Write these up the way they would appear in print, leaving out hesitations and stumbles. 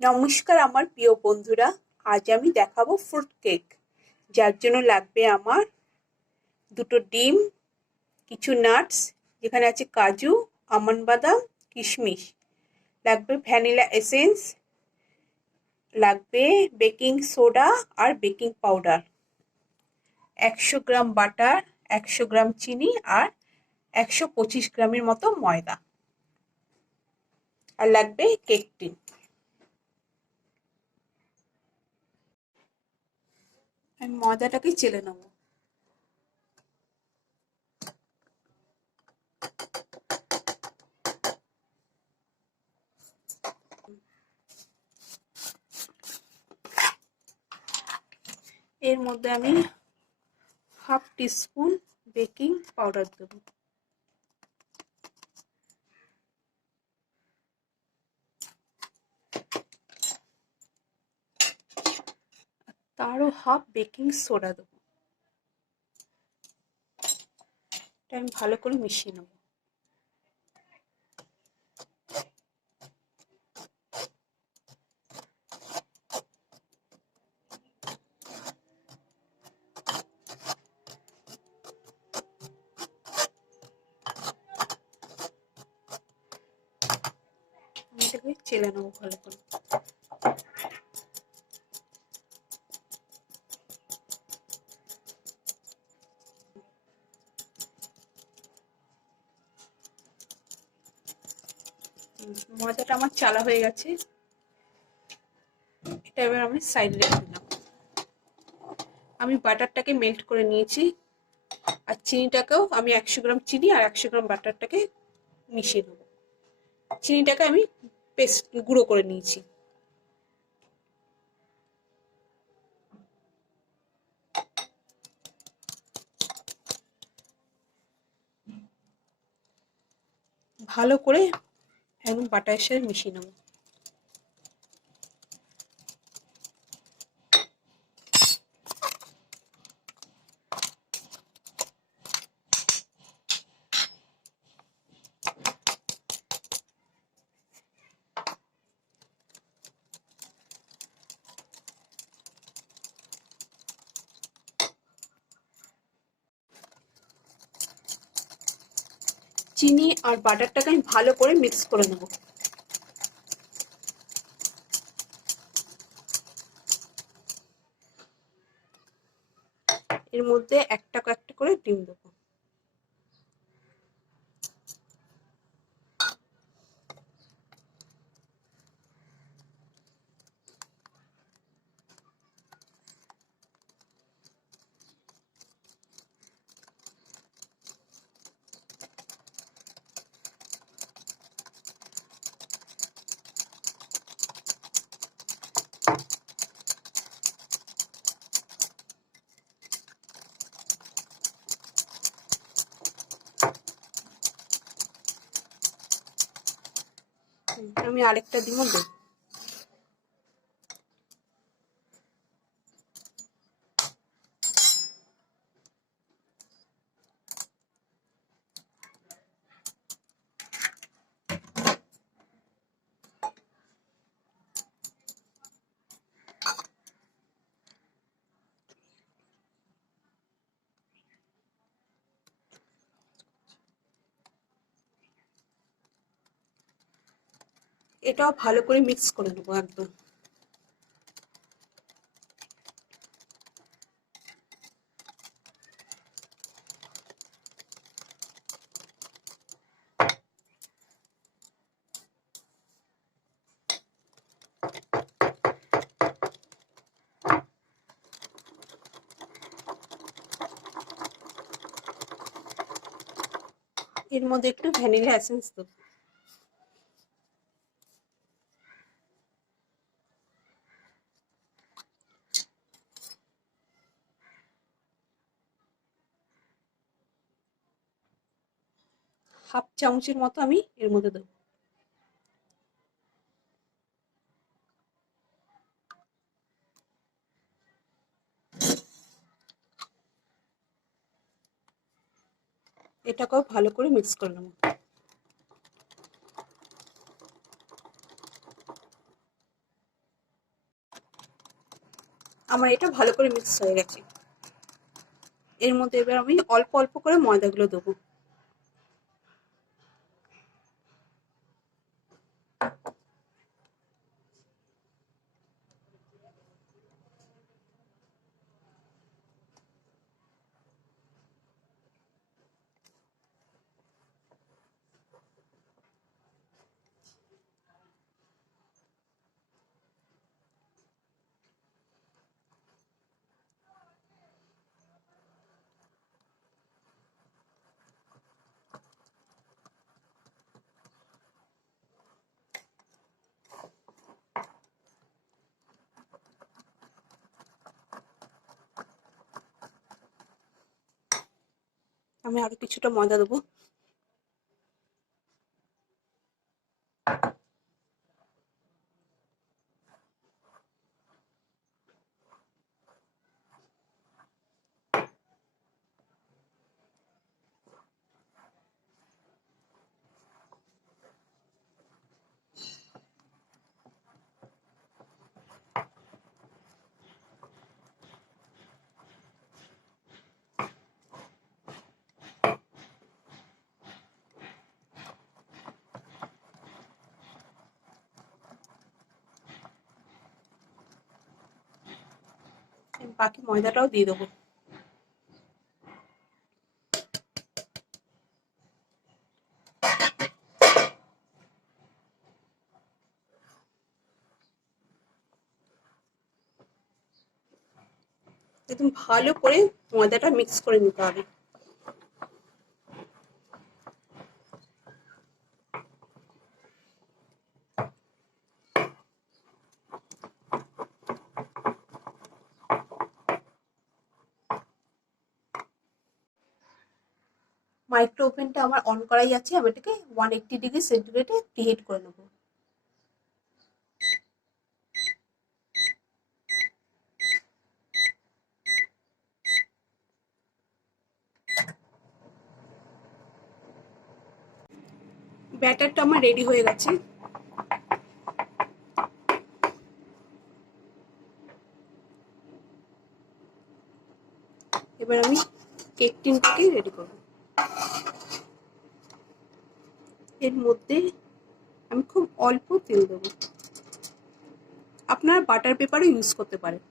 নমস্কার আমার প্রিয় বন্ধুরা, আজ আমি দেখাবো ফ্রুট কেক। যার জন্য লাগবে আমার দুটো ডিম, কিছু নাটস যেখানে আছে কাজু, আমন্ড বাদাম, কিশমিশ, লাগবে ভ্যানিলা এসেন্স, লাগবে বেকিং সোডা আর বেকিং পাউডার, 100 গ্রাম বাটার, 100 গ্রাম চিনি আর 125 গ্রামের মতো ময়দা, আর লাগবে কেক টিন। আমি ময়দাটাকে চেলে নেব। এর মধ্যে আমি হাফ টিস্পুন বেকিং পাউডার দেব। তারও হাফ বেকিং সোডা দেব। এটা আমি ভালো করে মিশিয়ে নেব। এটাকে চেলে নেবো ভালো করে। ময়দাটা আমার চালা হয়ে গেছে, এটা এবার আমি সাইডে রেখে দিলাম। আমি বাটারটাকে মেল্ট করে নিয়েছি, আর চিনিটাকেও আমি 100 গ্রাম চিনি আর 100 গ্রাম বাটারটাকে মিশিয়ে নেব। চিনিটাকে আমি পেস্ট গুঁড়ো করে নিয়েছি। ভালো করে একদম বাটারের সাথে মিশিয়ে নেব। চিনি আর বাটারটাকে আমি ভালো করে মিক্স করে নেব। এর মধ্যে একটা একটা করে ডিম দেবো। আমি আরেকটা ডিমও দেব। এটাও ভালো করে মিক্স করে নেবো একদম। এর মধ্যে একটু ভ্যানিলা এসেন্স দেবো। হাফ চামচের মতো আমি এর মধ্যে দেবো। এটাকেও ভালো করে মিক্স করে নেবো। আমার এটা ভালো করে মিক্স হয়ে গেছে। এর মধ্যে এবার আমি অল্প অল্প করে ময়দাগুলো দেবো। আমি আরো কিছুটা ময়দা দেবো। বাকি ময়দাটাও দিয়ে দেবো। একদম ভালো করে ময়দাটা মিক্স করে নিতে হবে। মাইক্রো ওভেনটা আমার অন করাই আছে, আমি এটাকে 180 ডিগ্রি সেন্টিগ্রেডে প্রিহিট করে নেব। ব্যাটারটা আমার রেডি হয়ে গেছে। এবার আমি কেক টিনটাকে রেডি করব। এর মধ্যে আমি খুব অল্প তেল দেবো। আপনারা বাটার পেপারও ইউজ করতে পারেন।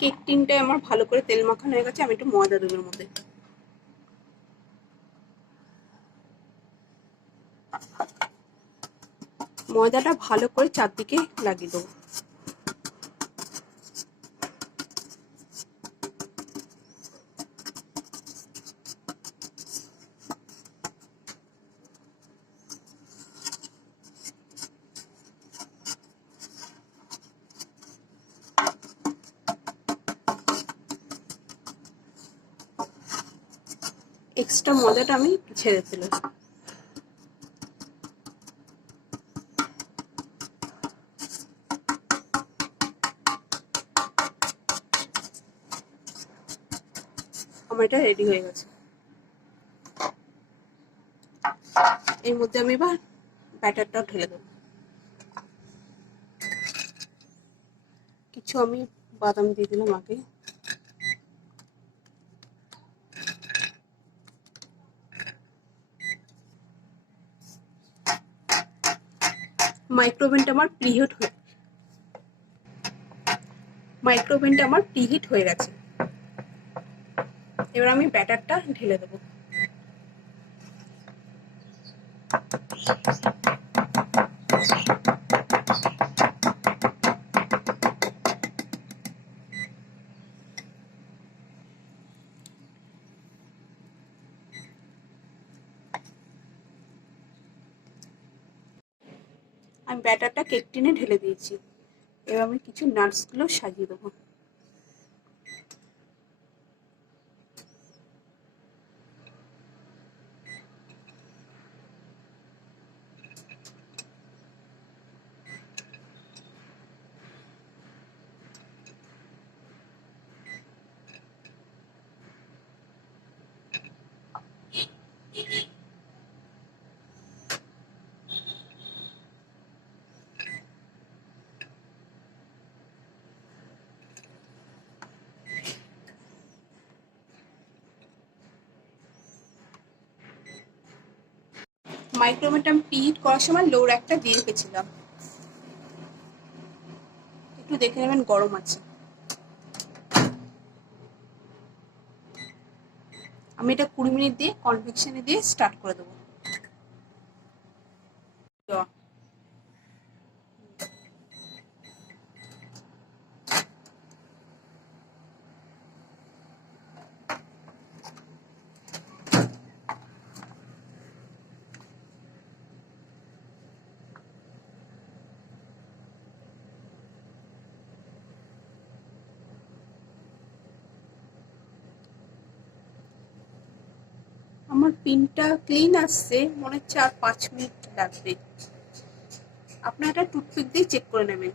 কেক টিনটায় আমার ভালো করে তেল মাখানো হয়ে গেছে, আমি একটু ময়দা দেবো এর মধ্যে। ময়দাটা ভালো করে চারদিকে লাগিয়ে দেবো। এক্সট্রা ময়দাটা আমি ছেড়ে দিলাম। আমার এটা রেডি হয়ে গেছে। এর মধ্যে আমি এবার ব্যাটারটা ঢেলে দেবো। কিছু আমি বাদাম দিয়ে দিলাম আগে। মাইক্রোওভেনটা আমার প্রিহিট হয়ে গেছে। এবার আমি ব্যাটারটা ঢেলে দেবো। আমি ব্যাটারটা কেক টিনে ঢেলে দিয়েছি। এবার আমি কিছু নাটসগুলো সাজিয়ে দেবো। মাইক্রোওভেনটা আমি প্রিহিট করার সময় লো একটা দিয়ে রেখেছিলাম, একটু দেখে নেবেন গরম আছে। আমি এটা 20 মিনিট দিয়ে কনভেকশনে দিয়ে স্টার্ট করে দেবো। আমার পিনটা ক্লিন আসছে, মনে হচ্ছে আর 5 মিনিট লাগবে। আপনারা এটা টুথপিক দিয়ে চেক করে নেবেন।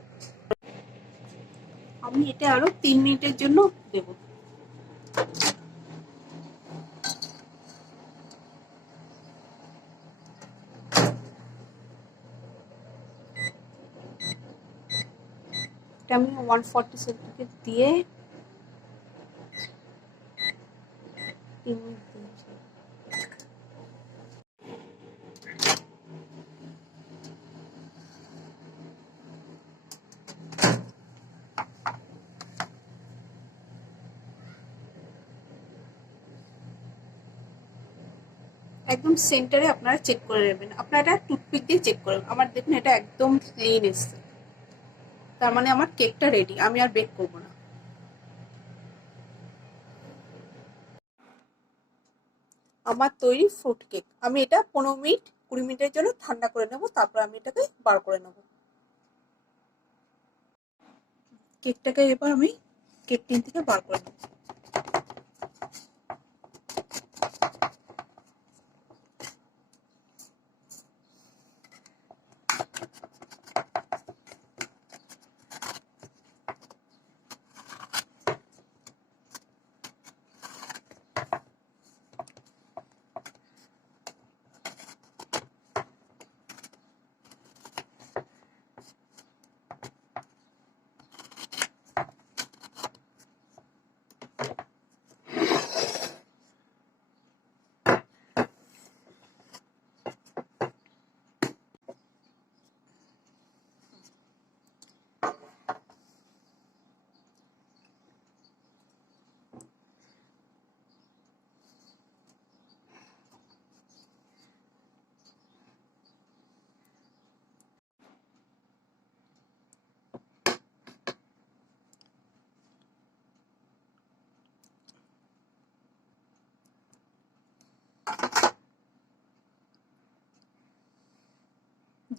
আমি এটা আরো 3 মিনিটের জন্য দেব। এটা আমি 140 সেন্টিগ্রেড দিয়ে 3 মিনিট দিয়েছি। একদম সেন্টারে আপনারা চেক করে নেবেন। আপনারা টুথপিক দিয়ে চেক করবেন। আমার দেখুন এটা একদম ক্লিন এসছে, তার মানে আমার কেকটা রেডি, আমি আর বেক করবো না। আমার তৈরি ফ্রুট কেক। আমি এটা 15 মিনিট 20 মিনিটের জন্য ঠান্ডা করে নেব, তারপর আমি এটাকে বার করে নেব। কেকটাকে এবার আমি কেক টিন থেকে বার করে নেব।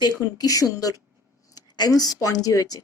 দেখুন কি সুন্দর, একদম স্পঞ্জি হয়েছে।